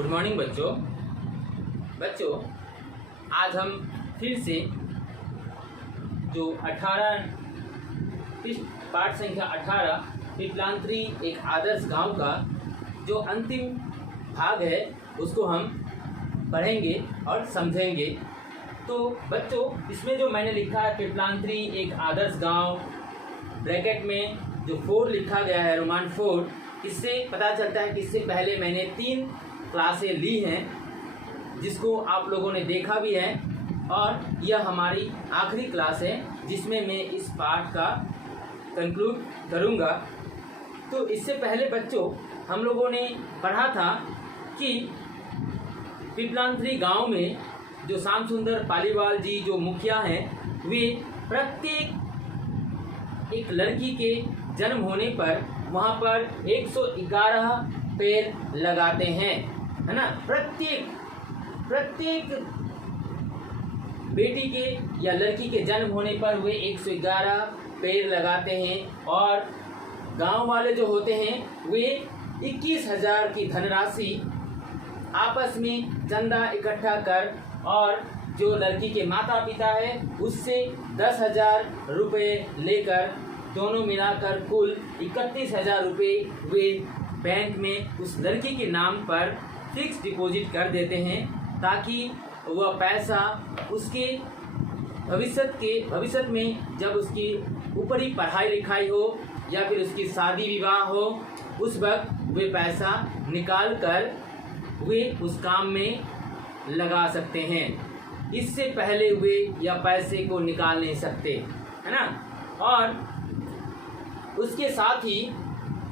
Good morning बच्चों। आज हम फिर से जो 18 पाठ संख्या 18 पिपलांत्री एक आदर्श गांव का जो अंतिम भाग है उसको हम पढ़ेंगे और समझेंगे। तो बच्चों, इसमें जो मैंने लिखा है पिपलांत्री एक आदर्श गांव, ब्रैकेट में जो 4 लिखा गया है, रोमान 4, इससे पता चलता है कि इससे पहले मैंने 3 क्लासें ली हैं जिसको आप लोगों ने देखा भी है, और यह हमारी आखिरी क्लास है जिसमें मैं इस पाठ का कंक्लूड करूंगा। तो इससे पहले बच्चों, हम लोगों ने पढ़ा था कि पिपलांत्री गांव में जो श्याम सुंदर पालीवाल जी जो मुखिया हैं, वे प्रत्येक एक लड़की के जन्म होने पर वहाँ पर 111 पेड़ लगाते हैं, है ना। प्रत्येक बेटी के या लड़की के जन्म होने पर वे 111 पेड़ लगाते हैं, और गांव वाले जो होते हैं वे 21,000 की धनराशि आपस में चंदा इकट्ठा कर, और जो लड़की के माता पिता है उससे 10,000 रुपये लेकर, दोनों मिलाकर कुल 31,000 रुपये वे बैंक में उस लड़की के नाम पर फिक्स डिपॉजिट कर देते हैं, ताकि वह पैसा उसके भविष्य में जब उसकी ऊपरी पढ़ाई लिखाई हो या फिर उसकी शादी विवाह हो, उस वक्त वे पैसा निकाल कर वे उस काम में लगा सकते हैं। इससे पहले वे या पैसे को निकाल नहीं सकते, है ना। और उसके साथ ही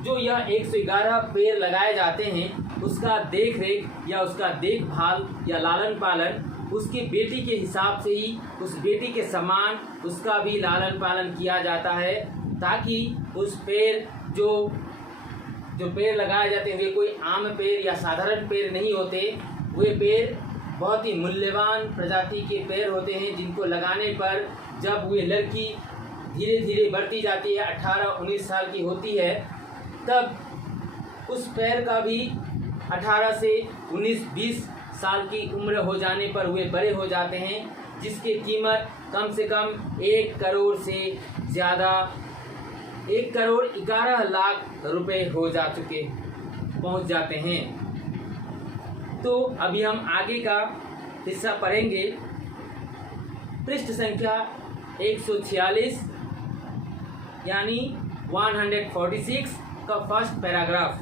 जो यह 111 पेड़ लगाए जाते हैं, उसका देख रेख या उसका देखभाल या लालन पालन उसकी बेटी के हिसाब से ही, उस बेटी के समान उसका भी लालन पालन किया जाता है, ताकि उस पेड़ जो पेड़ लगाए जाते हैं वे कोई आम पेड़ या साधारण पेड़ नहीं होते। वे पेड़ बहुत ही मूल्यवान प्रजाति के पेड़ होते हैं, जिनको लगाने पर जब वे लड़की धीरे धीरे बढ़ती जाती है, 18-19 साल की होती है, तब उस पेड़ का भी 18 से 19-20 साल की उम्र हो जाने पर वे बड़े हो जाते हैं, जिसकी कीमत कम से कम 1 करोड़ से ज़्यादा 1,11,00,000 रुपए पहुंच जाते हैं। तो अभी हम आगे का हिस्सा पढ़ेंगे। पृष्ठ संख्या 146 यानी 146 का फर्स्ट पैराग्राफ।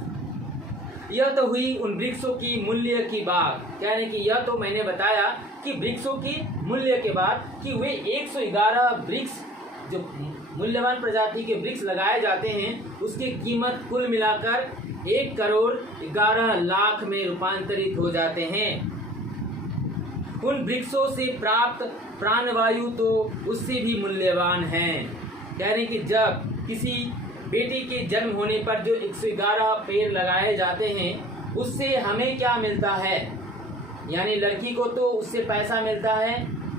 यह तो हुई उन वृक्षों की मूल्य की बात, यानी कि यह तो मैंने बताया कि वृक्षों की मूल्य के बाद कि वे 111 वृक्ष जो मूल्यवान प्रजाति के वृक्ष लगाए जाते हैं, उसकी कीमत कुल मिलाकर 1,11,00,000 में रूपांतरित हो जाते हैं। उन वृक्षों से प्राप्त प्राणवायु तो उससे भी मूल्यवान है, यानी कि जब किसी बेटी के जन्म होने पर जो 111 पेड़ लगाए जाते हैं, उससे हमें क्या मिलता है, यानी लड़की को तो उससे पैसा मिलता है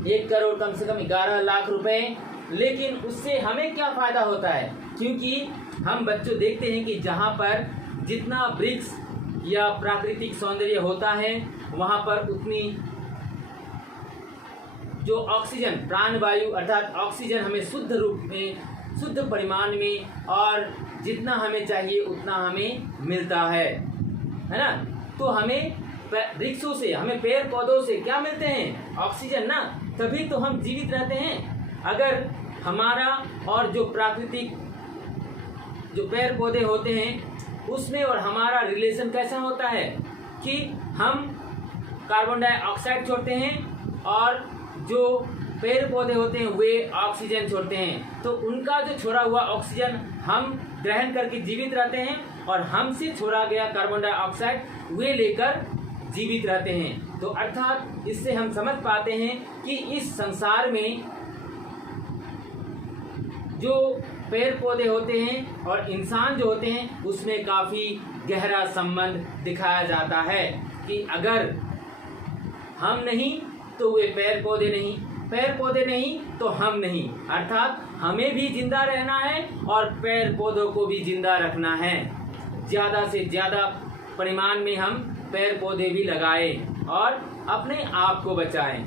1 करोड़ कम से कम 11 लाख रुपए, लेकिन उससे हमें क्या फायदा होता है, क्योंकि हम बच्चों देखते हैं कि जहाँ पर जितना वृक्ष या प्राकृतिक सौंदर्य होता है, वहाँ पर उतनी जो ऑक्सीजन प्राणवायु अर्थात ऑक्सीजन हमें शुद्ध रूप में, शुद्ध परिमाण में, और जितना हमें चाहिए उतना हमें मिलता है ना। तो हमें वृक्षों से, हमें पेड़ पौधों से क्या मिलते हैं, ऑक्सीजन ना, तभी तो हम जीवित रहते हैं। अगर हमारा और जो प्राकृतिक जो पेड़ पौधे होते हैं उसमें और हमारा रिलेशन कैसा होता है कि हम कार्बन डाइऑक्साइड छोड़ते हैं और जो पेड़ पौधे होते हैं वे ऑक्सीजन छोड़ते हैं, तो उनका जो छोड़ा हुआ ऑक्सीजन हम ग्रहण करके जीवित रहते हैं, और हमसे छोड़ा गया कार्बन डाइऑक्साइड वे लेकर जीवित रहते हैं। तो अर्थात इससे हम समझ पाते हैं कि इस संसार में जो पेड़ पौधे होते हैं और इंसान जो होते हैं उसमें काफ़ी गहरा संबंध दिखाया जाता है, कि अगर हम नहीं तो वे पेड़ पौधे नहीं, पेड़ पौधे नहीं तो हम नहीं, अर्थात हमें भी जिंदा रहना है और पेड़ पौधों को भी जिंदा रखना है। ज़्यादा से ज़्यादा परिमाण में हम पेड़ पौधे भी लगाएं और अपने आप को बचाएं।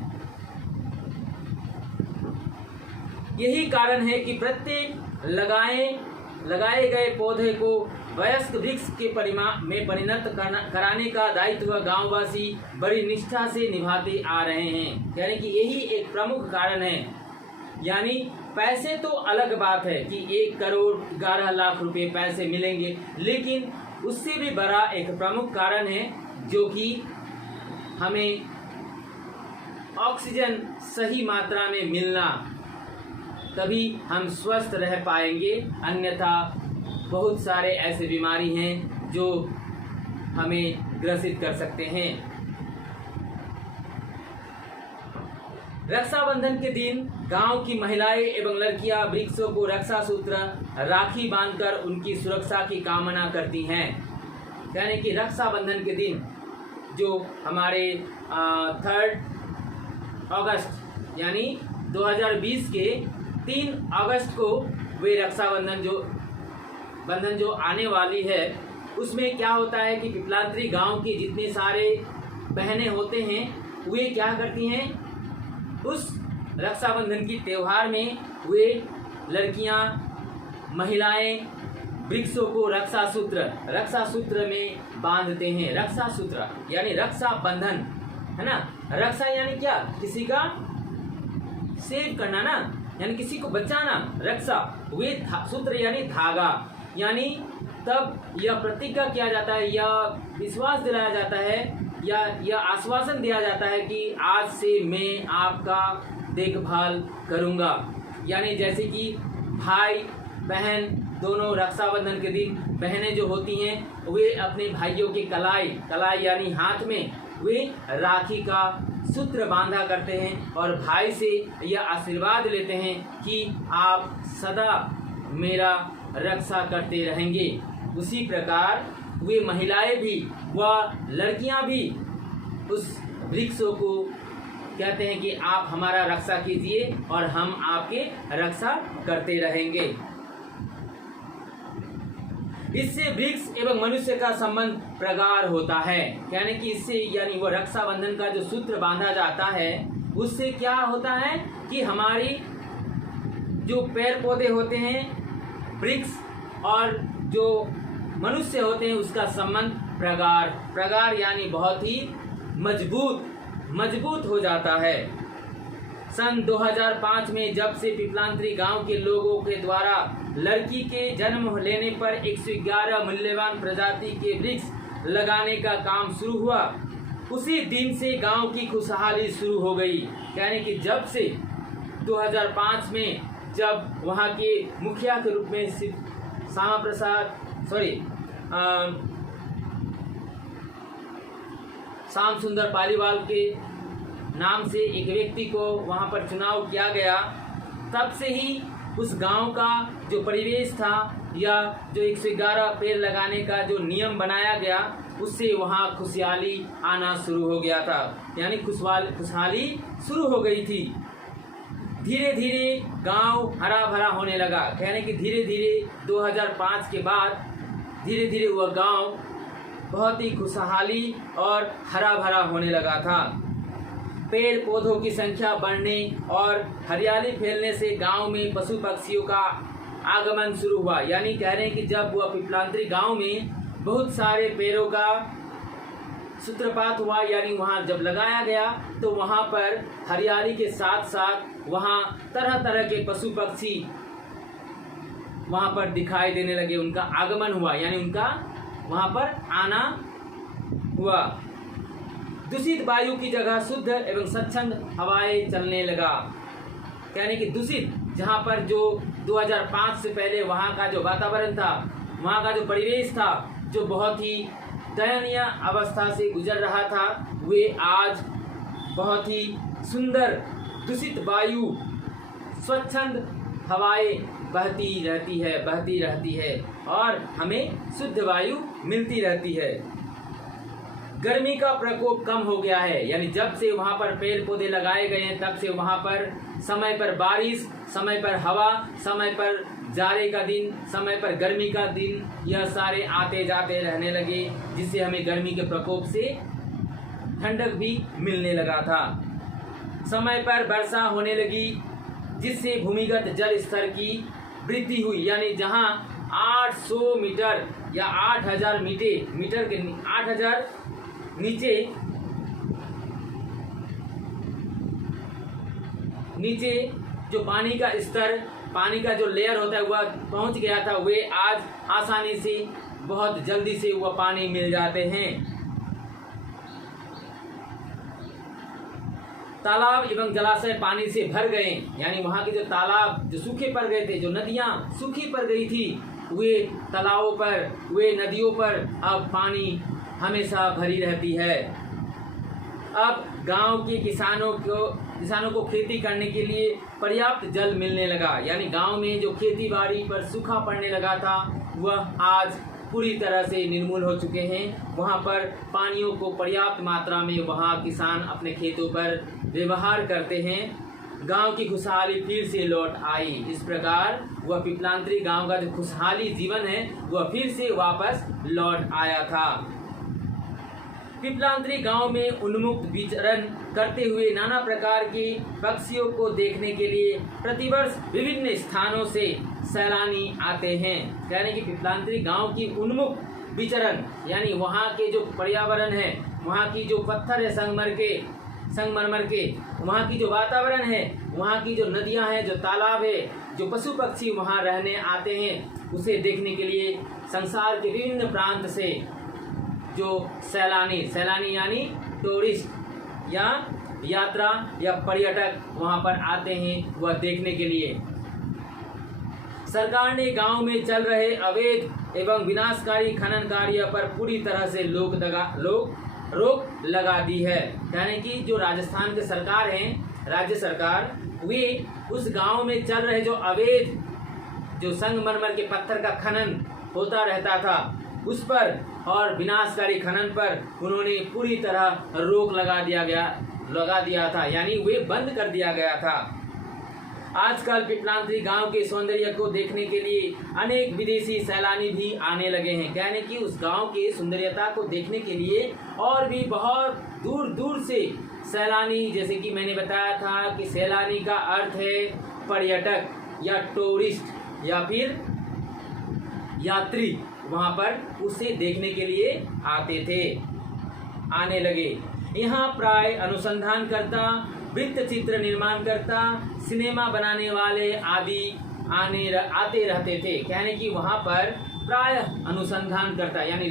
यही कारण है कि प्रत्येक लगाए गए पौधे को वयस्क वृक्ष के परिमाण में परिणत कराने का दायित्व गांववासी बड़ी निष्ठा से निभाते आ रहे हैं। यानी कि यही एक प्रमुख कारण है। यानी पैसे तो अलग बात है कि 1 करोड़ 11 लाख रुपए पैसे मिलेंगे, लेकिन उससे भी बड़ा एक प्रमुख कारण है जो कि हमें ऑक्सीजन सही मात्रा में मिलना, तभी हम स्वस्थ रह पाएंगे। अन्यथा बहुत सारे ऐसे बीमारी हैं जो हमें ग्रसित कर सकते हैं। रक्षाबंधन के दिन गांव की महिलाएं एवं लड़कियां वृक्षों को रक्षा सूत्र राखी बांधकर उनकी सुरक्षा की कामना करती हैं। यानी कि रक्षाबंधन के दिन जो हमारे 3 अगस्त यानी 2020 के 3 अगस्त को वे रक्षाबंधन जो आने वाली है, उसमें क्या होता है कि पिपलांत्री गांव के जितने सारे बहनें होते हैं वे क्या करती हैं, उस रक्षाबंधन की त्यौहार में वे लड़कियां महिलाएं वृक्षों को रक्षा सूत्र में बांधते हैं। रक्षा सूत्र यानी रक्षा बंधन है ना। रक्षा यानी क्या, किसी का सेव करना ना, यानी किसी को बचाना। रक्षा वे सूत्र यानी धागा, यानी तब यह प्रतिज्ञा किया जाता है या विश्वास दिलाया जाता है या यह आश्वासन दिया जाता है कि आज से मैं आपका देखभाल करूंगा। यानी जैसे कि भाई बहन दोनों रक्षाबंधन के दिन बहनें जो होती हैं वे अपने भाइयों के कलाई यानी हाथ में वे राखी का सूत्र बांधा करते हैं और भाई से यह आशीर्वाद लेते हैं कि आप सदा मेरा रक्षा करते रहेंगे। उसी प्रकार वे महिलाएं भी व लड़कियां भी उस वृक्षों को कहते हैं कि आप हमारा रक्षा कीजिए और हम आपके रक्षा करते रहेंगे। इससे वृक्ष एवं मनुष्य का संबंध प्रगाढ़ होता है। यानी कि इससे यानी वो रक्षाबंधन का जो सूत्र बांधा जाता है उससे क्या होता है कि हमारी जो पेड़ पौधे होते हैं, वृक्ष और जो मनुष्य होते हैं उसका संबंध प्रगाढ़ यानी बहुत ही मजबूत हो जाता है। सन 2005 में जब से पिपलांत्री गांव के लोगों के द्वारा लड़की के जन्म लेने पर 111 मूल्यवान प्रजाति के वृक्ष लगाने का काम शुरू हुआ, उसी दिन से गांव की खुशहाली शुरू हो गई। यानी कि जब से 2005 में जब वहां के मुखिया के रूप में श्याम सुंदर पालीवाल के नाम से एक व्यक्ति को वहां पर चुनाव किया गया, तब से ही उस गांव का जो परिवेश था या जो 111 पेड़ लगाने का जो नियम बनाया गया उससे वहां खुशहाली आना शुरू हो गया था। यानी खुशहाली शुरू हो गई थी। धीरे धीरे गांव हरा भरा होने लगा। कहने कि धीरे धीरे 2005 के बाद धीरे धीरे वह गांव बहुत ही खुशहाली और हरा भरा होने लगा था। पेड़ पौधों की संख्या बढ़ने और हरियाली फैलने से गांव में पशु पक्षियों का आगमन शुरू हुआ। यानी कह रहे हैं कि जब वह पिपलांत्री गांव में बहुत सारे पेड़ों का सूत्रपात हुआ, यानी वहाँ जब लगाया गया तो वहाँ पर हरियाली के साथ साथ वहाँ तरह तरह के पशु पक्षी वहाँ पर दिखाई देने लगे, उनका आगमन हुआ, यानी उनका वहाँ पर आना हुआ। दूषित वायु की जगह शुद्ध एवं स्वच्छ हवाएं चलने लगा। यानी कि दूषित जहाँ पर जो 2005 से पहले वहाँ का जो वातावरण था, वहाँ का जो परिवेश था, जो बहुत ही दयनीय अवस्था से गुजर रहा था, वे आज बहुत ही सुंदर दूषित वायु स्वच्छंद हवाएं बहती रहती है और हमें शुद्ध वायु मिलती रहती है। गर्मी का प्रकोप कम हो गया है। यानी जब से वहाँ पर पेड़ पौधे लगाए गए हैं तब से वहाँ पर समय पर बारिश, समय पर हवा, समय पर जाड़े का दिन, समय पर गर्मी का दिन, यह सारे आते जाते रहने लगे, जिससे हमें गर्मी के प्रकोप से ठंडक भी मिलने लगा था। समय पर वर्षा होने लगी, जिससे भूमिगत जल स्तर की वृद्धि हुई, यानी जहां 800 मीटर या 8000 मीटर के 8000 नीचे जो पानी का स्तर, पानी का जो लेयर होता है वह पहुंच गया था, वे आज आसानी से बहुत जल्दी से वह पानी मिल जाते हैं। तालाब एवं जलाशय पानी से भर गए, यानी वहाँ के जो तालाब जो सूखे पड़ गए थे, जो नदियाँ सूखी पड़ गई थी, वे तालाबों पर, वे नदियों पर अब पानी हमेशा भरी रहती है। अब गांव के किसानों को खेती करने के लिए पर्याप्त जल मिलने लगा, यानी गांव में जो खेती बाड़ी पर सूखा पड़ने लगा था वह आज पूरी तरह से निर्मूल हो चुके हैं। वहां पर पानियों को पर्याप्त मात्रा में वहां किसान अपने खेतों पर व्यवहार करते हैं। गांव की खुशहाली फिर से लौट आई। इस प्रकार वह पिपलांतरी गांव का जो खुशहाली जीवन है वह फिर से वापस लौट आया था। पिपलांतरी गांव में उन्मुक्त विचरण करते हुए नाना प्रकार के पक्षियों को देखने के लिए प्रतिवर्ष विभिन्न स्थानों से सैलानी आते हैं। यानी कि पिपलांतरी गांव की उन्मुक्त विचरण, यानी वहाँ के जो पर्यावरण है, वहाँ की जो पत्थर है संगमरमर के, वहाँ की जो वातावरण है, वहाँ की जो नदियाँ हैं, जो तालाब है, जो पशु पक्षी वहाँ रहने आते हैं, उसे देखने के लिए संसार के विभिन्न प्रांत से जो सैलानी यानी टूरिस्ट या यात्रा या पर्यटक वहां पर आते हैं वह देखने के लिए। सरकार ने गांव में चल रहे अवैध एवं विनाशकारी खनन कार्य पर पूरी तरह से रोक लगा दी है। यानी कि जो राजस्थान के सरकार हैं, राज्य सरकार, वे उस गांव में चल रहे जो अवैध जो संगमरमर के पत्थर का खनन होता रहता था उस पर और विनाशकारी खनन पर उन्होंने पूरी तरह रोक लगा दिया था, यानी वे बंद कर दिया गया था। आजकल पिपलांतरी गांव के सौंदर्य को देखने के लिए अनेक विदेशी सैलानी भी आने लगे हैं। यानी कि उस गांव के सुंदरता को देखने के लिए और भी बहुत दूर दूर से सैलानी, जैसे कि मैंने बताया था कि सैलानी का अर्थ है पर्यटक या टूरिस्ट या फिर यात्री, वहां पर उसे देखने के लिए आने लगे। यहाँ प्राय अनुसंधानकर्ता, वृत्त चित्र निर्माणकर्ता, सिनेमा बनाने वाले आदि आते रहते थे। यानी कि वहाँ पर प्राय अनुसंधानकर्ता यानी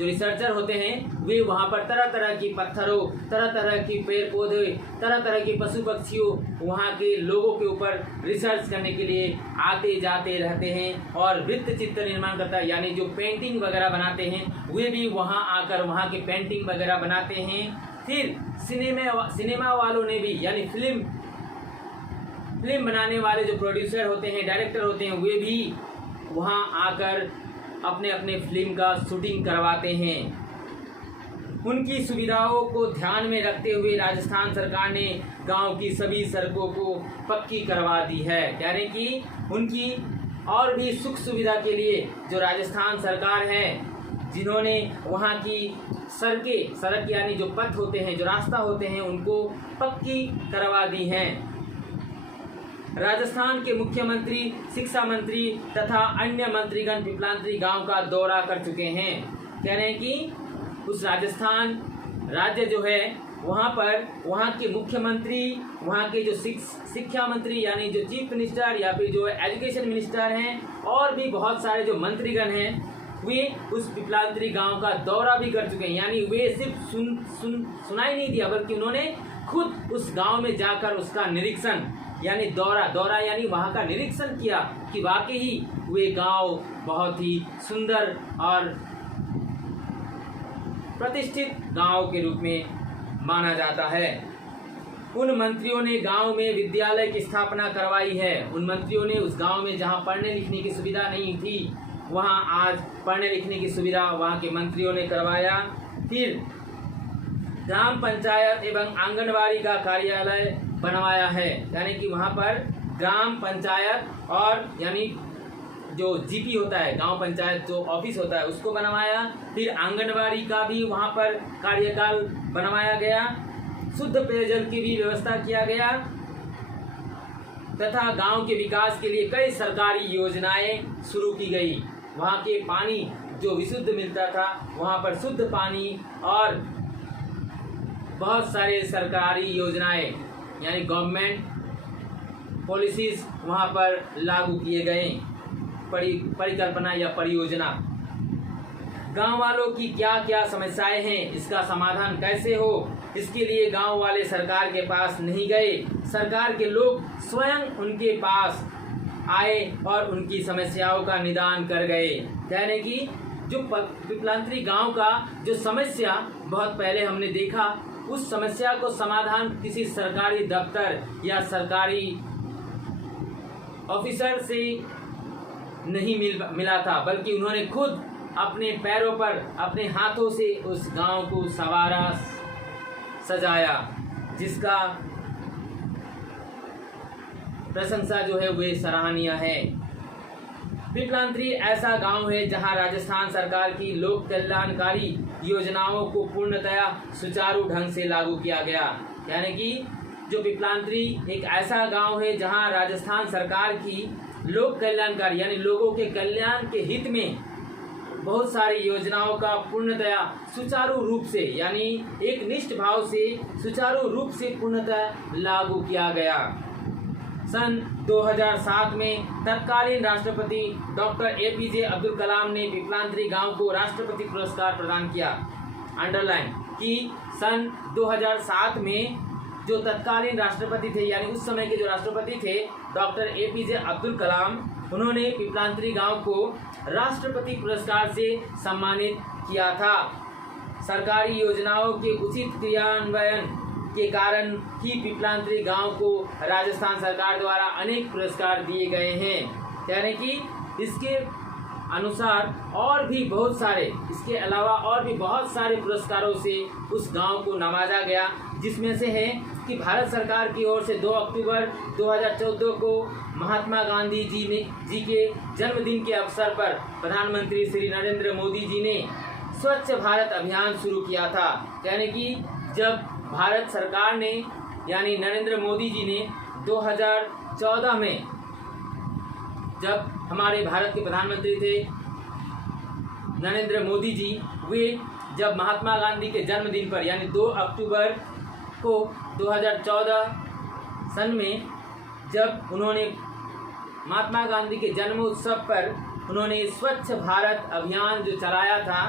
रिसर्चर होते हैं, वे वहाँ पर तरह तरह की पत्थरों, तरह तरह की पेड़ पौधे, तरह तरह के पशु पक्षियों, वहाँ के लोगों के ऊपर रिसर्च करने के लिए आते जाते रहते हैं। और वृत्त चित्र निर्माण करता है, यानी जो पेंटिंग वगैरह बनाते हैं वे भी वहाँ आकर वहाँ के पेंटिंग वगैरह बनाते हैं। फिर सिनेमा वालों ने भी, यानी फिल्म बनाने वाले जो प्रोड्यूसर होते हैं, डायरेक्टर होते हैं, वे भी वहाँ आकर अपने अपने फिल्म का शूटिंग करवाते हैं। उनकी सुविधाओं को ध्यान में रखते हुए राजस्थान सरकार ने गांव की सभी सड़कों को पक्की करवा दी है। यानी कि उनकी और भी सुख सुविधा के लिए जो राजस्थान सरकार है, जिन्होंने वहाँ की सड़क यानी जो पथ होते हैं, जो रास्ता होते हैं, उनको पक्की करवा दी हैं। राजस्थान के मुख्यमंत्री, शिक्षा मंत्री तथा अन्य मंत्रीगण पिपलांतरी गांव का दौरा कर चुके हैं। कह रहे हैं कि उस राजस्थान राज्य जो है वहाँ पर वहाँ के मुख्यमंत्री, वहाँ के जो शिक्षा मंत्री यानी जो चीफ मिनिस्टर या फिर जो एजुकेशन मिनिस्टर हैं, और भी बहुत सारे जो मंत्रीगण हैं, वे उस पिपलांतरी गांव का दौरा भी कर चुके हैं। यानी वे सिर्फ सुनाई नहीं दिया, बल्कि उन्होंने खुद उस गांव में जाकर उसका निरीक्षण यानी दौरा यानी वहाँ का निरीक्षण किया कि वाकई ही वे गांव बहुत ही सुंदर और प्रतिष्ठित गांव के रूप में माना जाता है। उन मंत्रियों ने गांव में विद्यालय की स्थापना करवाई है। उन मंत्रियों ने उस गांव में जहां पढ़ने लिखने की सुविधा नहीं थी, वहां आज पढ़ने लिखने की सुविधा वहां के मंत्रियों ने करवाया। फिर ग्राम पंचायत एवं आंगनबाड़ी का कार्यालय बनवाया है। यानी कि वहां पर ग्राम पंचायत और यानी जो जीपी होता है, गांव पंचायत जो ऑफिस होता है, उसको बनवाया। फिर आंगनबाड़ी का भी वहां पर कार्यकाल बनवाया गया। शुद्ध पेयजल की भी व्यवस्था किया गया तथा गांव के विकास के लिए कई सरकारी योजनाएं शुरू की गई। वहां के पानी जो विशुद्ध मिलता था, वहां पर शुद्ध पानी और बहुत सारे सरकारी योजनाएं यानी गवर्नमेंट पॉलिसीज वहां पर लागू किए गए। परिकल्पना या परियोजना। गांव वालों की क्या क्या समस्याएं हैं, इसका समाधान कैसे हो, इसके लिए गांव वाले सरकार के पास नहीं गए। सरकार के लोग स्वयं उनके पास आए और उनकी समस्याओं का निदान कर गए। यानी कि जो पिपलांतरी गांव का जो समस्या बहुत पहले हमने देखा, उस समस्या को समाधान किसी सरकारी दफ्तर या सरकारी ऑफिसर से नहीं मिला था, बल्कि उन्होंने खुद अपने पैरों पर अपने हाथों से उस गांव को संवारा, सजाया, जिसका प्रशंसा जो है वे सराहनीय है। पिपलांतरी ऐसा गांव है जहां राजस्थान सरकार की लोक कल्याणकारी योजनाओं को पूर्णतया सुचारू ढंग से लागू किया गया। यानी कि जो पिपलांतरी एक ऐसा गांव है जहां राजस्थान सरकार की लोक कल्याणकारी यानी लोगों के कल्याण के हित में बहुत सारी योजनाओं का पूर्णतया सुचारू रूप से यानी एक निष्ठ भाव से सुचारू रूप से पूर्णतः लागू किया गया। सन 2007 में तत्कालीन राष्ट्रपति डॉक्टर एपीजे अब्दुल कलाम ने पिपलांतरी गांव को राष्ट्रपति पुरस्कार प्रदान किया। अंडरलाइन कि सन 2007 में जो तत्कालीन राष्ट्रपति थे यानी उस समय के जो राष्ट्रपति थे डॉक्टर एपीजे अब्दुल कलाम, उन्होंने पिपलांतरी गांव को राष्ट्रपति पुरस्कार से सम्मानित किया था। सरकारी योजनाओं के उचित क्रियान्वयन के कारण ही पिपलांतरी गांव को राजस्थान सरकार द्वारा अनेक पुरस्कार दिए गए हैं। यानी कि इसके अनुसार और भी बहुत सारे, इसके अलावा और भी बहुत सारे पुरस्कारों से उस गांव को नवाजा गया, जिसमें से है कि भारत सरकार की ओर से 2 अक्टूबर 2014 को महात्मा गांधी जी के जन्मदिन के अवसर पर प्रधानमंत्री श्री नरेंद्र मोदी जी ने स्वच्छ भारत अभियान शुरू किया था। यानी कि जब भारत सरकार ने यानी नरेंद्र मोदी जी ने 2014 में, जब हमारे भारत के प्रधानमंत्री थे नरेंद्र मोदी जी, वे जब महात्मा गांधी के जन्मदिन पर यानी 2 अक्टूबर को 2014 सन में जब उन्होंने महात्मा गांधी के जन्म उत्सव पर उन्होंने स्वच्छ भारत अभियान जो चलाया था,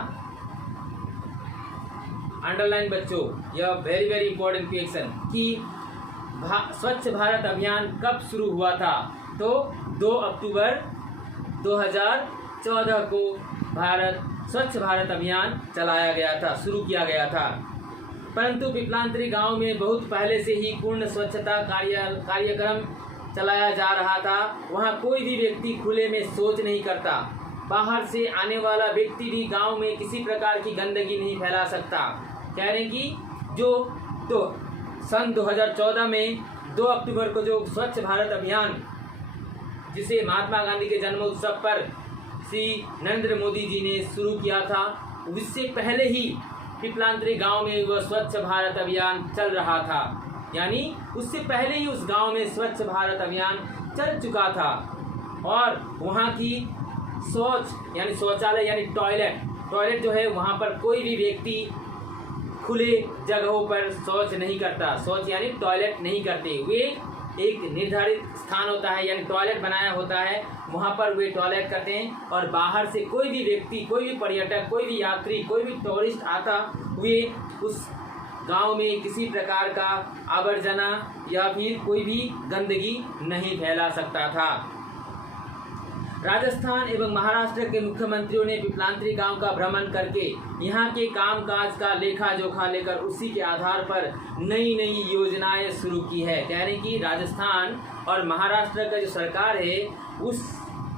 अंडरलाइन बच्चों, यह वेरी वेरी इंपॉर्टेंट क्वेश्चन कि स्वच्छ भारत अभियान कब शुरू हुआ था, तो 2 अक्टूबर 2014 को स्वच्छ भारत अभियान चलाया गया था, शुरू किया गया था। परंतु पिपलांतरी गांव में बहुत पहले से ही पूर्ण स्वच्छता कार्यक्रम चलाया जा रहा था। वहां कोई भी व्यक्ति खुले में शौच नहीं करता। बाहर से आने वाला व्यक्ति भी गांव में किसी प्रकार की गंदगी नहीं फैला सकता। कह रहे कि जो तो सन 2014 में 2 अक्टूबर को जो स्वच्छ भारत अभियान जिसे महात्मा गांधी के जन्म उत्सव पर श्री नरेंद्र मोदी जी ने शुरू किया था, उससे पहले ही पिपलांतरी गांव में वह स्वच्छ भारत अभियान चल रहा था। यानी उससे पहले ही उस गांव में स्वच्छ भारत अभियान चल चुका था और वहां की शौच यानी शौचालय यानी टॉयलेट जो है, वहां पर कोई भी व्यक्ति खुले जगहों पर शौच नहीं करता। शौच यानी टॉयलेट नहीं करते। वे एक निर्धारित स्थान होता है यानी टॉयलेट बनाया होता है, वहां पर वे टॉयलेट करते हैं और बाहर से कोई भी व्यक्ति, कोई भी पर्यटक, कोई भी यात्री, कोई भी टूरिस्ट आता, वे उस गांव में किसी प्रकार का आवर्जना या फिर कोई भी गंदगी नहीं फैला सकता था। राजस्थान एवं महाराष्ट्र के मुख्यमंत्रियों ने पिपलांतरी गांव का भ्रमण करके यहाँ के कामकाज का लेखा जोखा लेकर उसी के आधार पर नई नई योजनाएं शुरू की है। यानी कि राजस्थान और महाराष्ट्र का जो सरकार है, उस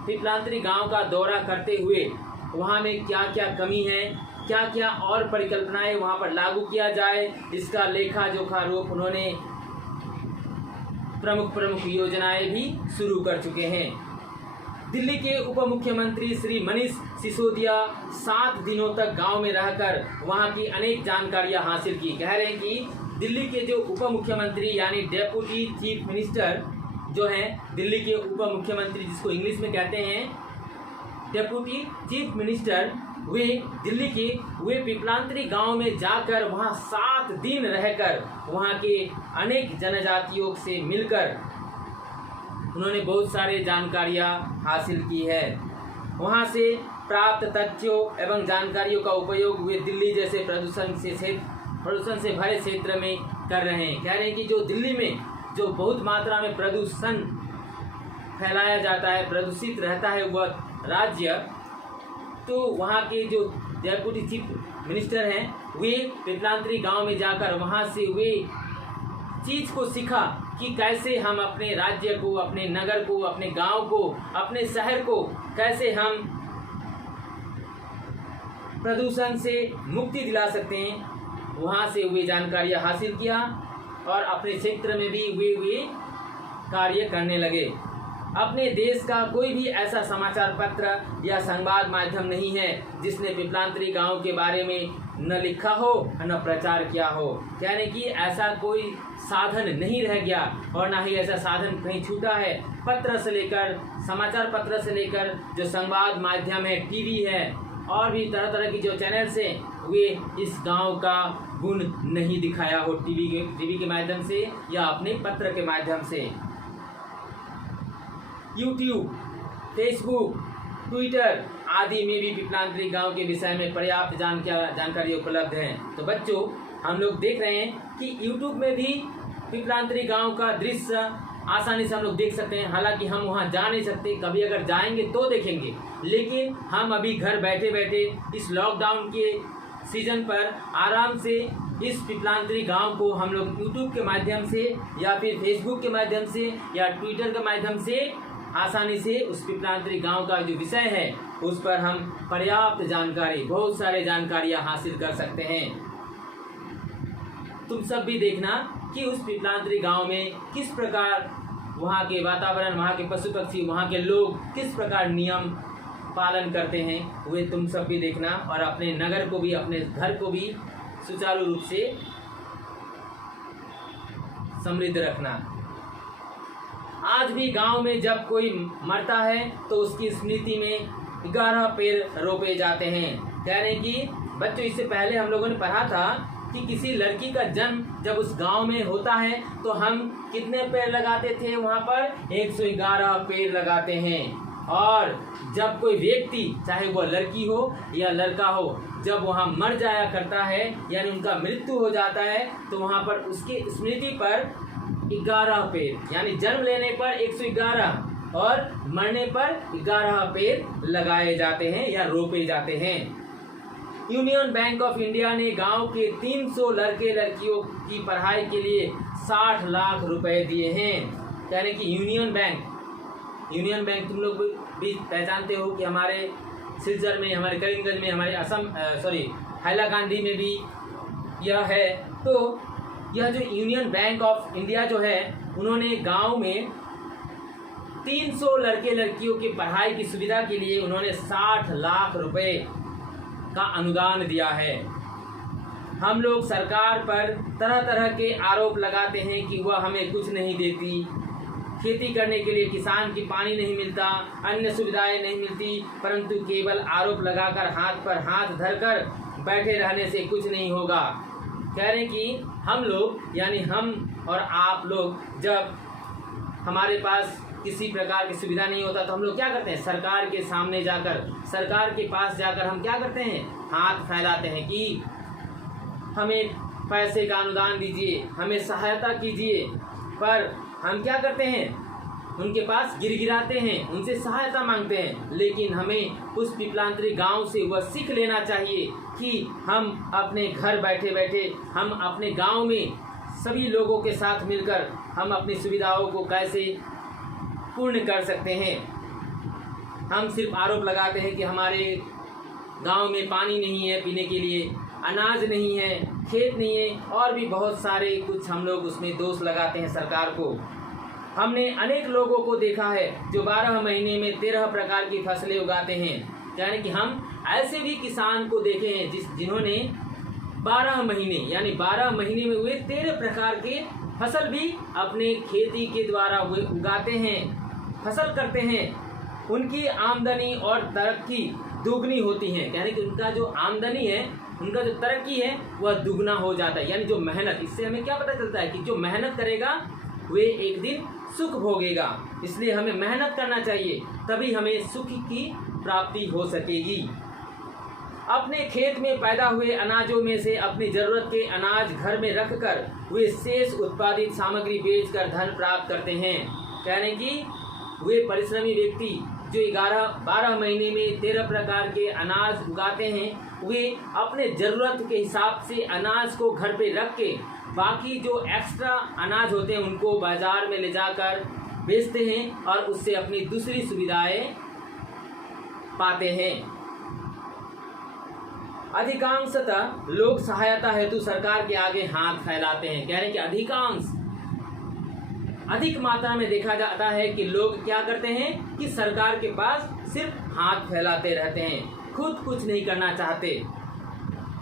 पिपलांतरी गांव का दौरा करते हुए वहाँ में क्या क्या कमी है, क्या क्या और परिकल्पनाएं वहाँ पर लागू किया जाए, इसका लेखा जोखा रूप उन्होंने प्रमुख प्रमुख योजनाएं भी शुरू कर चुके हैं। दिल्ली के उप मुख्यमंत्री श्री मनीष सिसोदिया 7 दिनों तक गांव में रहकर वहां की अनेक जानकारियां हासिल की। कह रहे हैं कि दिल्ली के जो उप मुख्यमंत्री यानी डेप्यूटी चीफ मिनिस्टर जो हैं, दिल्ली के उप मुख्यमंत्री जिसको इंग्लिश में कहते हैं डेप्यूटी चीफ मिनिस्टर, वे दिल्ली के पिपलांतरी गांव में जाकर वहां 7 दिन रहकर वहां के अनेक जनजातियों से मिलकर उन्होंने बहुत सारे जानकारियां हासिल की है। वहां से प्राप्त तथ्यों एवं जानकारियों का उपयोग वे दिल्ली जैसे प्रदूषण से भरे क्षेत्र में कर रहे हैं। कह रहे हैं कि जो दिल्ली में जो बहुत मात्रा में प्रदूषण फैलाया जाता है, प्रदूषित रहता है वह राज्य, तो वहाँ के जो डेप्यूटी चीफ मिनिस्टर हैं वे पिपलांतरी गांव में जाकर वहाँ से वे चीज़ को सीखा कि कैसे हम अपने राज्य को, अपने नगर को, अपने गांव को, अपने शहर को कैसे हम प्रदूषण से मुक्ति दिला सकते हैं। वहाँ से वे जानकारियाँ हासिल किया और अपने क्षेत्र में भी वे कार्य करने लगे। अपने देश का कोई भी ऐसा समाचार पत्र या संवाद माध्यम नहीं है जिसने पिपलांतरी गांव के बारे में न लिखा हो न प्रचार किया हो। यानी कि ऐसा कोई साधन नहीं रह गया और ना ही ऐसा साधन कहीं छूटा है। पत्र से लेकर, समाचार पत्र से लेकर जो संवाद माध्यम है, टीवी है और भी तरह तरह की जो चैनल्स हैं, वे इस गांव का गुण नहीं दिखाया हो टीवी के माध्यम से या अपने पत्र के माध्यम से। यूट्यूब, फेसबुक, ट्विटर आदि में भी पिपलांतरी गांव के विषय में पर्याप्त जानकारी उपलब्ध है। तो बच्चों, हम लोग देख रहे हैं कि यूट्यूब में भी पिपलांतरी गांव का दृश्य आसानी से हम लोग देख सकते हैं। हालांकि हम वहां जा नहीं सकते, कभी अगर जाएंगे तो देखेंगे, लेकिन हम अभी घर बैठे बैठे इस लॉकडाउन के सीजन पर आराम से इस पिपलांतरी गांव को हम लोग यूट्यूब के माध्यम से या फिर फेसबुक के माध्यम से या ट्विटर के माध्यम से आसानी से उस पिपलांतरी गांव का जो विषय है उस पर हम पर्याप्त जानकारी, बहुत सारे जानकारियां हासिल कर सकते हैं। तुम सब भी देखना कि उस पिपलांतरी गांव में किस प्रकार वहाँ के वातावरण, वहाँ के पशु पक्षी, वहाँ के लोग किस प्रकार नियम पालन करते हैं, वे तुम सब भी देखना और अपने नगर को भी, अपने घर को भी सुचारू रूप से समृद्ध रखना। आज भी गांव में जब कोई मरता है तो उसकी स्मृति में 11 पेड़ रोपे जाते हैं। कह रहे हैं कि बच्चों, इससे पहले हम लोगों ने पढ़ा था कि किसी लड़की का जन्म जब उस गांव में होता है तो हम कितने पेड़ लगाते थे, वहां पर 111 पेड़ लगाते हैं। और जब कोई व्यक्ति, चाहे वह लड़की हो या लड़का हो, जब वहाँ मर जाया करता है यानी उनका मृत्यु हो जाता है तो वहाँ पर उसकी स्मृति पर 11 पेड़, यानी जन्म लेने पर 111 और मरने पर 11 पेड़ लगाए जाते हैं या रोपे जाते हैं। यूनियन बैंक ऑफ इंडिया ने गांव के 300 लड़के लड़कियों की पढ़ाई के लिए 60 लाख रुपए दिए हैं। यानी कि यूनियन बैंक तुम लोग भी पहचानते हो कि हमारे सिलचर में, हमारे करीमगंज में, हमारे हैलाकांडी में भी यह है। तो यह जो यूनियन बैंक ऑफ इंडिया जो है, उन्होंने गांव में 300 लड़के लड़कियों की पढ़ाई की सुविधा के लिए उन्होंने 60 लाख रुपए का अनुदान दिया है। हम लोग सरकार पर तरह तरह के आरोप लगाते हैं कि वह हमें कुछ नहीं देती, खेती करने के लिए किसान की पानी नहीं मिलता, अन्य सुविधाएं नहीं मिलती, परंतु केवल आरोप लगाकर हाथ पर हाथ धरकर बैठे रहने से कुछ नहीं होगा। कह रहे हैं कि हम लोग यानी हम और आप लोग, जब हमारे पास किसी प्रकार की सुविधा नहीं होता तो हम लोग क्या करते हैं, सरकार के सामने जाकर, सरकार के पास जाकर हम क्या करते हैं, हाथ फैलाते हैं कि हमें पैसे का अनुदान दीजिए, हमें सहायता कीजिए। पर हम क्या करते हैं, उनके पास गिड़गिड़ाते हैं, उनसे सहायता मांगते हैं। लेकिन हमें उस पिपलांतरी गांव से वह सीख लेना चाहिए कि हम अपने घर बैठे बैठे, हम अपने गांव में सभी लोगों के साथ मिलकर हम अपनी सुविधाओं को कैसे पूर्ण कर सकते हैं। हम सिर्फ आरोप लगाते हैं कि हमारे गांव में पानी नहीं है पीने के लिए, अनाज नहीं है, खेत नहीं है और भी बहुत सारे कुछ हम लोग उसमें दोष लगाते हैं सरकार को। हमने अनेक लोगों को देखा है जो 12 महीने में 13 प्रकार की फसलें उगाते हैं। यानी कि हम ऐसे भी किसान को देखे हैं जिन्होंने 12 महीने यानी 12 महीने में हुए 13 प्रकार के फसल भी अपने खेती के द्वारा उगाते हैं, फसल करते हैं। उनकी आमदनी और तरक्की दुगनी होती है। यानी कि उनका जो आमदनी है, उनका जो तरक्की है वह दुगना हो जाता है। यानी जो मेहनत, इससे हमें क्या पता चलता है कि जो मेहनत करेगा वे एक दिन सुख भोगेगा। इसलिए हमें मेहनत करना चाहिए, तभी हमें सुख की प्राप्ति हो सकेगी। अपने खेत में पैदा हुए अनाजों में से अपनी जरूरत के अनाज घर में रखकर वे शेष उत्पादित सामग्री बेचकर धन प्राप्त करते हैं। यानी कि वे परिश्रमी व्यक्ति जो 12 महीने में 13 प्रकार के अनाज उगाते हैं, वे अपने ज़रूरत के हिसाब से अनाज को घर पे रख के बाकी जो एक्स्ट्रा अनाज होते हैं उनको बाज़ार में ले जाकर बेचते हैं और उससे अपनी दूसरी सुविधाएं पाते हैं। अधिकांशतः लोग सहायता हेतु सरकार के आगे हाथ फैलाते हैं। कह रहे हैं कि अधिक मात्रा में देखा जाता है कि लोग क्या करते हैं कि सरकार के पास सिर्फ हाथ फैलाते रहते हैं, खुद कुछ नहीं करना चाहते।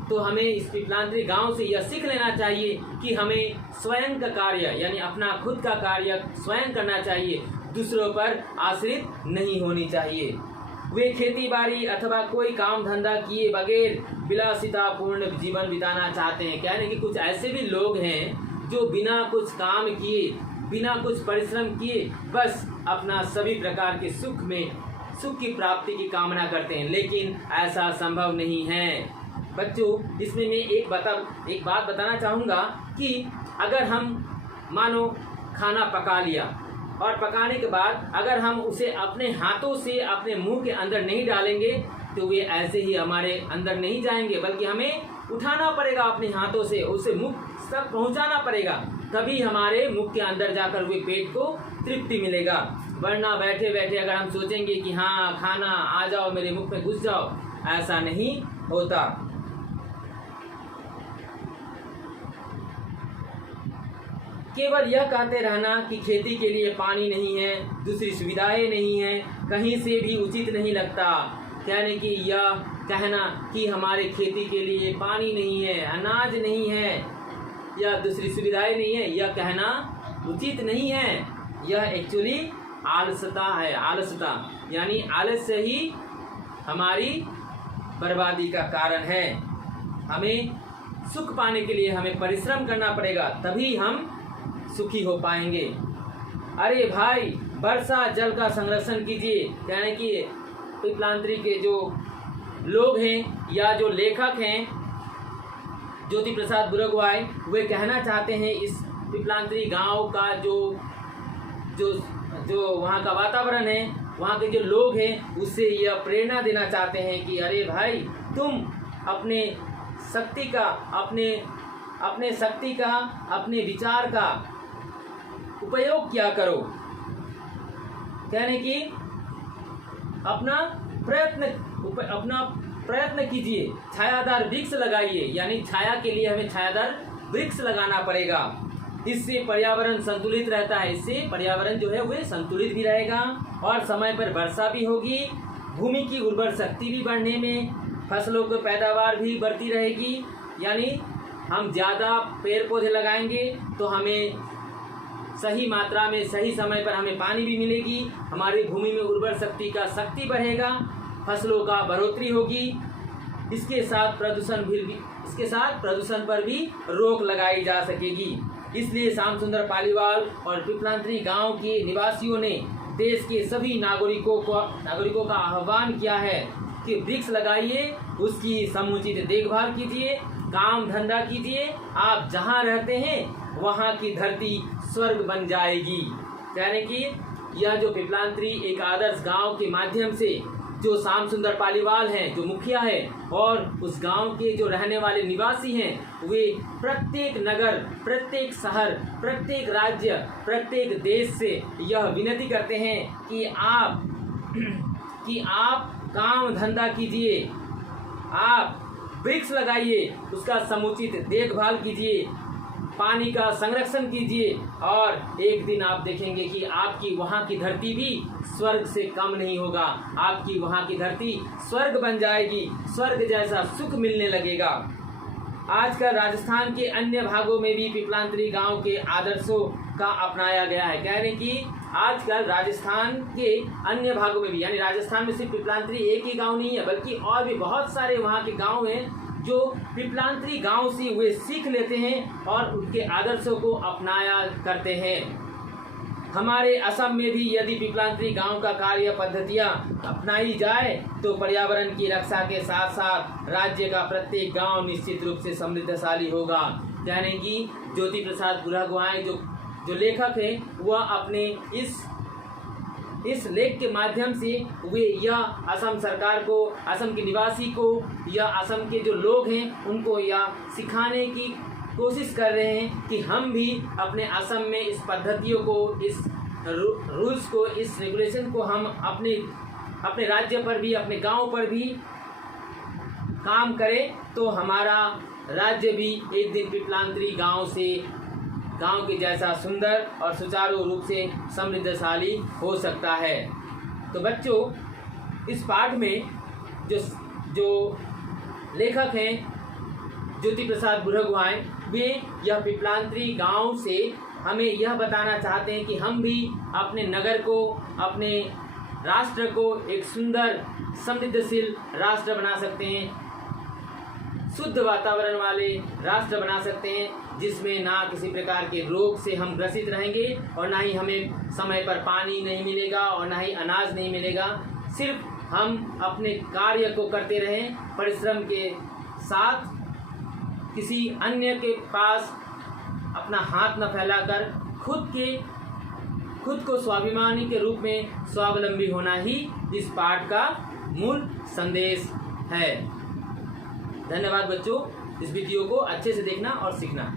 तो हमें इस पिपलांतरी गांव से यह सीख लेना चाहिए कि हमें स्वयं का कार्य यानी अपना खुद का कार्य स्वयं करना चाहिए, दूसरों पर आश्रित नहीं होनी चाहिए। वे खेती बाड़ी अथवा कोई काम धंधा किए बगैर विलासितापूर्ण जीवन बिताना चाहते हैं। कहने कि कुछ ऐसे भी लोग हैं जो बिना कुछ काम किए, बिना कुछ परिश्रम किए बस अपना सभी प्रकार के सुख की प्राप्ति की कामना करते हैं, लेकिन ऐसा संभव नहीं है। बच्चों, इसमें मैं एक बात बताना चाहूँगा कि अगर हम मानो खाना पका लिया और पकाने के बाद अगर हम उसे अपने हाथों से अपने मुंह के अंदर नहीं डालेंगे तो वे ऐसे ही हमारे अंदर नहीं जाएंगे, बल्कि हमें उठाना पड़ेगा अपने हाथों से, उसे मुख तक पहुंचाना पड़ेगा, तभी हमारे मुख के अंदर जाकर वे पेट को तृप्ति मिलेगा। वरना बैठे बैठे अगर हम सोचेंगे कि हाँ खाना आ जाओ मेरे मुख में घुस जाओ, ऐसा नहीं होता। केवल यह कहते रहना कि खेती के लिए पानी नहीं है, दूसरी सुविधाएं नहीं है, कहीं से भी उचित नहीं लगता। यानी कि यह कहना कि हमारे खेती के लिए पानी नहीं है, अनाज नहीं है या दूसरी सुविधाएं नहीं है, यह कहना उचित नहीं है। यह एक्चुअली आलसता है। आलसता यानी आलस्य ही हमारी बर्बादी का कारण है। हमें सुख पाने के लिए हमें परिश्रम करना पड़ेगा, तभी हम सुखी हो पाएंगे। अरे भाई, वर्षा जल का संरक्षण कीजिए। यानी कि पिपलांतरी के जो लोग हैं या जो लेखक हैं ज्योति प्रसाद बुरगवाई, वे कहना चाहते हैं इस पिपलांतरी गांव का जो वहाँ का वातावरण है, वहाँ के जो लोग हैं, उससे यह प्रेरणा देना चाहते हैं कि अरे भाई, तुम अपने शक्ति का अपने विचार का उपयोग क्या करो। यानी कि अपना प्रयत्न कीजिए, छायादार वृक्ष लगाइए। यानी छाया के लिए हमें छायादार वृक्ष लगाना पड़ेगा। इससे पर्यावरण संतुलित रहता है, इससे पर्यावरण जो है वह संतुलित भी रहेगा और समय पर वर्षा भी होगी, भूमि की उर्वर शक्ति भी बढ़ने में, फसलों की पैदावार भी बढ़ती रहेगी। यानी हम ज़्यादा पेड़ पौधे लगाएंगे तो हमें सही मात्रा में सही समय पर हमें पानी भी मिलेगी, हमारी भूमि में उर्वर शक्ति का शक्ति बढ़ेगा, फसलों का बढ़ोतरी होगी। इसके साथ प्रदूषण पर भी रोक लगाई जा सकेगी। इसलिए श्याम सुंदर पालीवाल और पिपलांतरी गांव के निवासियों ने देश के सभी नागरिकों का आह्वान किया है कि वृक्ष लगाइए, उसकी समुचित देखभाल कीजिए, काम धंधा कीजिए। आप जहाँ रहते हैं वहाँ की धरती स्वर्ग बन जाएगी। यानी कि यह जो पिपलांतरी एक आदर्श गांव के माध्यम से जो श्याम सुंदर पालीवाल हैं, जो मुखिया है, और उस गांव के जो रहने वाले निवासी हैं, वे प्रत्येक नगर, प्रत्येक शहर, प्रत्येक राज्य, प्रत्येक देश से यह विनती करते हैं कि आप काम धंधा कीजिए, आप वृक्ष लगाइए, उसका समुचित देखभाल कीजिए पानी का संरक्षण कीजिए और एक दिन आप देखेंगे कि आपकी वहाँ की धरती भी स्वर्ग से कम नहीं होगा। आपकी वहाँ की धरती स्वर्ग बन जाएगी, स्वर्ग जैसा सुख मिलने लगेगा। आजकल राजस्थान के अन्य भागों में भी पिपलांतरी गांव के आदर्शों का अपनाया गया है। कह रहे कि आजकल राजस्थान के अन्य भागों में भी, यानी राजस्थान में सिर्फ पिपलांतरी एक ही गांव नहीं है, बल्कि और भी बहुत सारे वहाँ के गांव हैं जो पिपलांतरी गांव से वे सीख लेते हैं और उनके आदर्शों को अपनाया करते हैं। हमारे असम में भी यदि पिपलांतरी गांव का कार्य पद्धतियां अपनाई जाए तो पर्यावरण की रक्षा के साथ साथ राज्य का प्रत्येक गांव निश्चित रूप से समृद्धशाली होगा। यानी कि ज्योति प्रसाद बुरहागोहाई जो लेखक हैं वह अपने इस लेख के माध्यम से वे यह असम सरकार को, असम के निवासी को या असम के जो लोग हैं उनको यह सिखाने की कोशिश कर रहे हैं कि हम भी अपने असम में इस पद्धतियों को, इस रूल्स को, इस रेगुलेशन को हम अपने राज्य पर भी, अपने गांव पर भी काम करें तो हमारा राज्य भी एक दिन पिपलांतरी गांव के जैसा सुंदर और सुचारू रूप से समृद्धशाली हो सकता है। तो बच्चों, इस पाठ में जो लेखक हैं ज्योति प्रसाद बुरहागोहाई, वे यह पिपलांतरी गांव से हमें यह बताना चाहते हैं कि हम भी अपने नगर को, अपने राष्ट्र को एक सुंदर समृद्धशील राष्ट्र बना सकते हैं, शुद्ध वातावरण वाले राष्ट्र बना सकते हैं, जिसमें ना किसी प्रकार के रोग से हम ग्रसित रहेंगे और ना ही हमें समय पर पानी नहीं मिलेगा और ना ही अनाज नहीं मिलेगा। सिर्फ हम अपने कार्य को करते रहें परिश्रम के साथ, किसी अन्य के पास अपना हाथ न फैलाकर खुद को स्वाभिमानी के रूप में स्वावलंबी होना ही इस पाठ का मूल संदेश है। धन्यवाद बच्चों, इस वीडियो को अच्छे से देखना और सीखना।